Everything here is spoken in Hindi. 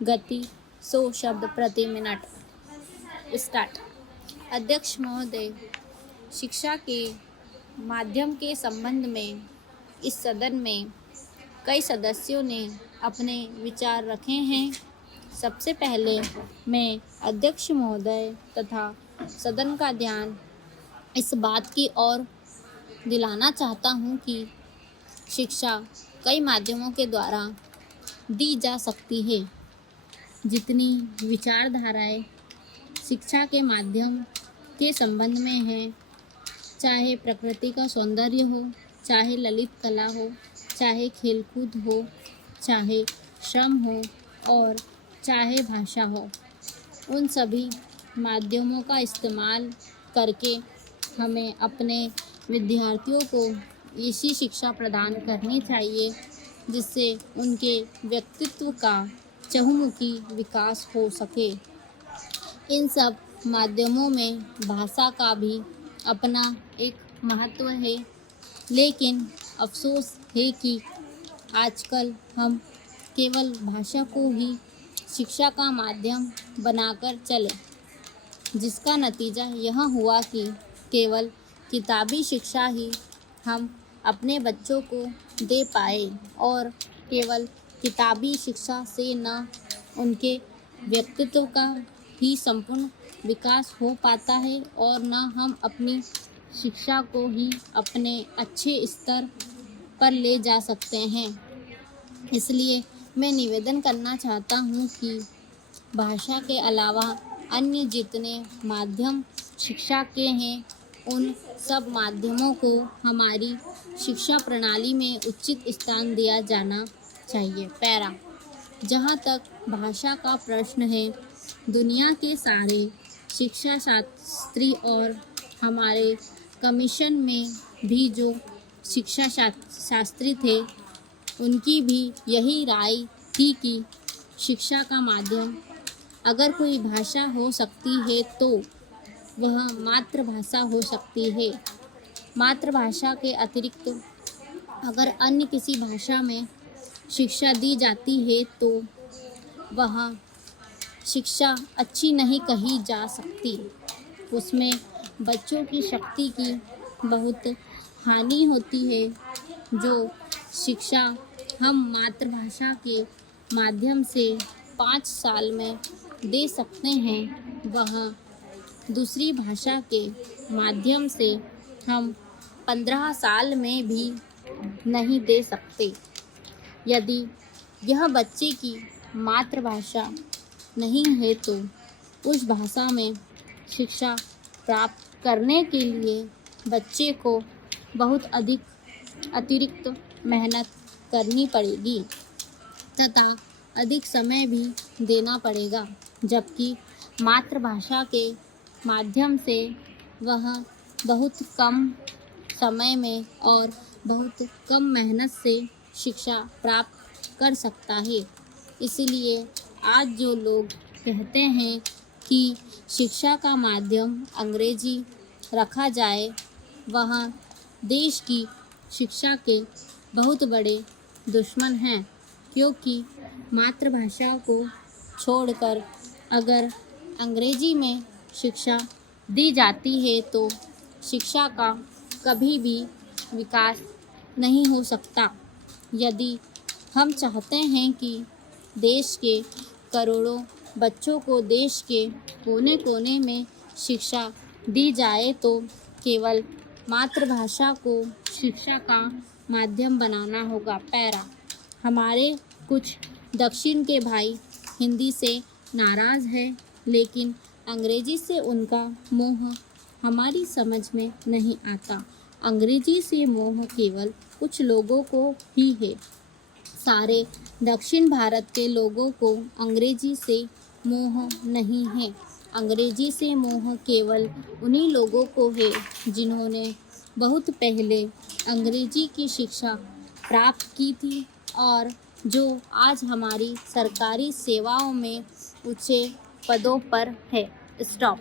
गति 100 शब्द प्रति मिनट। स्टार्ट। अध्यक्ष महोदय, शिक्षा के माध्यम के संबंध में इस सदन में कई सदस्यों ने अपने विचार रखे हैं। सबसे पहले मैं अध्यक्ष महोदय तथा सदन का ध्यान इस बात की ओर दिलाना चाहता हूँ कि शिक्षा कई माध्यमों के द्वारा दी जा सकती है। जितनी विचारधाराएं शिक्षा के माध्यम के संबंध में है, चाहे प्रकृति का सौंदर्य हो, चाहे ललित कला हो, चाहे खेलकूद हो, चाहे श्रम हो और चाहे भाषा हो, उन सभी माध्यमों का इस्तेमाल करके हमें अपने विद्यार्थियों को ऐसी शिक्षा प्रदान करनी चाहिए जिससे उनके व्यक्तित्व का चहुमुखी विकास हो सके। इन सब माध्यमों में भाषा का भी अपना एक महत्व है, लेकिन अफसोस है कि आजकल हम केवल भाषा को ही शिक्षा का माध्यम बनाकर चले, जिसका नतीजा यह हुआ कि केवल किताबी शिक्षा ही हम अपने बच्चों को दे पाए और केवल किताबी शिक्षा से न उनके व्यक्तित्व का ही संपूर्ण विकास हो पाता है और न हम अपनी शिक्षा को ही अपने अच्छे स्तर पर ले जा सकते हैं। इसलिए मैं निवेदन करना चाहता हूँ कि भाषा के अलावा अन्य जितने माध्यम शिक्षा के हैं, उन सब माध्यमों को हमारी शिक्षा प्रणाली में उचित स्थान दिया जाना चाहिए। पैरा। जहाँ तक भाषा का प्रश्न है, दुनिया के सारे शिक्षा शास्त्री और हमारे कमीशन में भी जो शिक्षा शास्त्री थे, उनकी भी यही राय थी कि शिक्षा का माध्यम अगर कोई भाषा हो सकती है तो वह मातृभाषा हो सकती है। मातृभाषा के अतिरिक्त अगर अन्य किसी भाषा में शिक्षा दी जाती है तो वह शिक्षा अच्छी नहीं कही जा सकती। उसमें बच्चों की शक्ति की बहुत हानि होती है। जो शिक्षा हम मातृभाषा के माध्यम से 5 साल में दे सकते हैं, वह दूसरी भाषा के माध्यम से हम 15 साल में भी नहीं दे सकते। यदि यह बच्चे की मातृभाषा नहीं है तो उस भाषा में शिक्षा प्राप्त करने के लिए बच्चे को बहुत अधिक अतिरिक्त मेहनत करनी पड़ेगी तथा अधिक समय भी देना पड़ेगा, जबकि मातृभाषा के माध्यम से वह बहुत कम समय में और बहुत कम मेहनत से शिक्षा प्राप्त कर सकता है। इसलिए आज जो लोग कहते हैं कि शिक्षा का माध्यम अंग्रेजी रखा जाए, वह देश की शिक्षा के बहुत बड़े दुश्मन हैं, क्योंकि मातृभाषा को छोड़कर अगर अंग्रेजी में शिक्षा दी जाती है तो शिक्षा का कभी भी विकास नहीं हो सकता। यदि हम चाहते हैं कि देश के करोड़ों बच्चों को देश के कोने कोने में शिक्षा दी जाए तो केवल मातृभाषा को शिक्षा का माध्यम बनाना होगा। पैरा। हमारे कुछ दक्षिण के भाई हिंदी से नाराज़ है, लेकिन अंग्रेजी से उनका मोह हमारी समझ में नहीं आता। अंग्रेजी से मोह केवल कुछ लोगों को ही है। सारे दक्षिण भारत के लोगों को अंग्रेजी से मोह नहीं है। अंग्रेजी से मोह केवल उन्हीं लोगों को है जिन्होंने बहुत पहले अंग्रेजी की शिक्षा प्राप्त की थी और जो आज हमारी सरकारी सेवाओं में ऊंचे पदों पर है। स्टॉप।